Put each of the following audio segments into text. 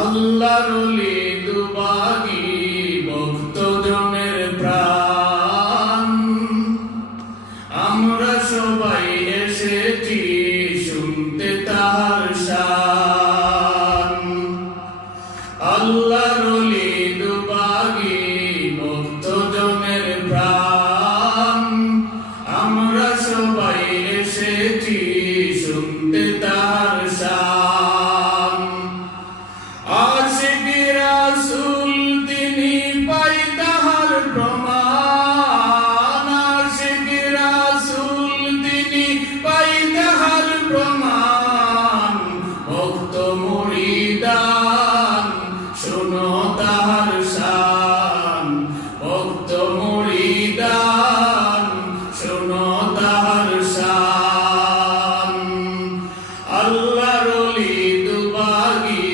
আল্লাহর ওলি দুবাগী ভক্তজনের প্রাণ, আমরা সবাই এসেছি শুনতে তাহার শান। আল্লাহর ওলি দুবাগী ভক্তজনের প্রাণ, আমরা সবাই এসেছি শুনতে তাহার শান। আশিকি রাসূল তিনি পাই তাহার প্রমাণ, আশিকি রাসূল তিনি পাই তাহার প্রমাণ। ভক্ত মুরিদান শোনো তাহার শান, ভক্ত মুরিদান শোনো তাহার শান। আল্লাহর ওলি দুবাগী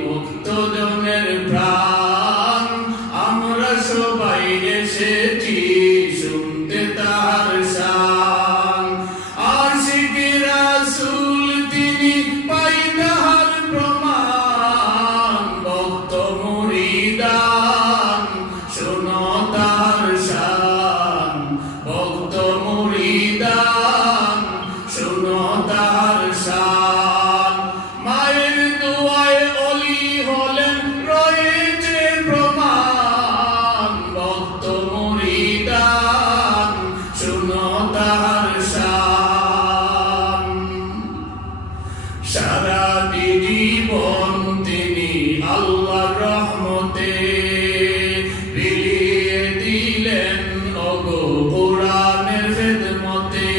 ভক্তজনের প্রাণ, আমরা সবাই এসেছি শুনতে তাহার শান। আশিকি রাসূল তিনি পাই তাহার প্রমাণ, ভক্ত মুরিদান শোনো তাহার শান, ভক্ত মুরিদান শোনো তাহার শান। মায়ের দোয়ায় ওলি হলেন রয়েছে প্রমাণ, ভক্ত মুরিদান শোনো তাহার শান। সারাটি জীবন তিনি আল্লাহর রহমতে বিলিয়ে দিলেন ওগো কোরআনের খেদমতে।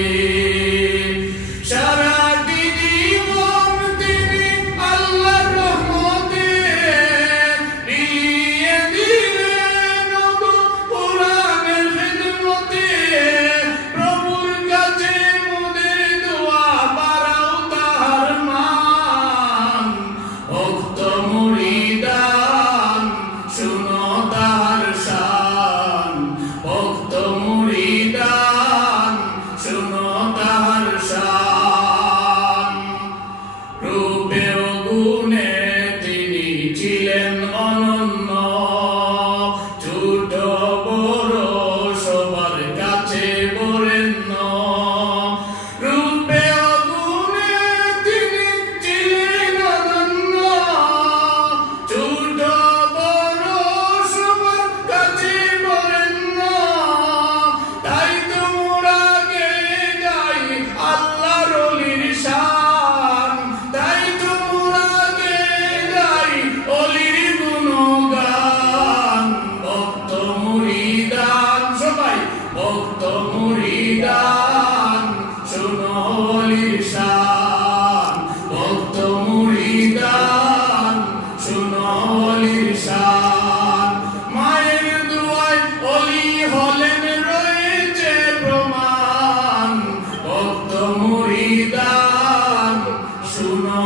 সারাটি জীবন তিনি আল্লাহর রহমতে বিলিয়ে দিলেন ওগো কোরআনের খেদমতে। প্রভুর কাছে মোদের দোয়া বাড়াও তাহার মান, ভক্ত মুরিদান শোনো তাহার শান, ভক্ত মুরিদান শোনো তাহার শান। রূপে ও গুণে তিনি ছিলেন অনন্য, ছোট বড় সবার কাছে বরেণ্য। রূপে ও গুণে তিনি ছিলেন অনন্য, ছোট বড় সবার কাছে বরেণ্য। তাই তো মোরা গেয়ে যাই আল্লাহর ওলির শান, তাই তো মোরা গেয়ে যাই ওলির গুণগান। ভক্ত মুরিদান সবাই, ভক্ত মুরিদান শোনো ওলির শান, ভক্ত মুরিদান শোনো ওলির শান। মায়ের দোয়ায় ওলি হলেন রয়েছে প্রমাণ, ভক্ত মুরিদান শোনো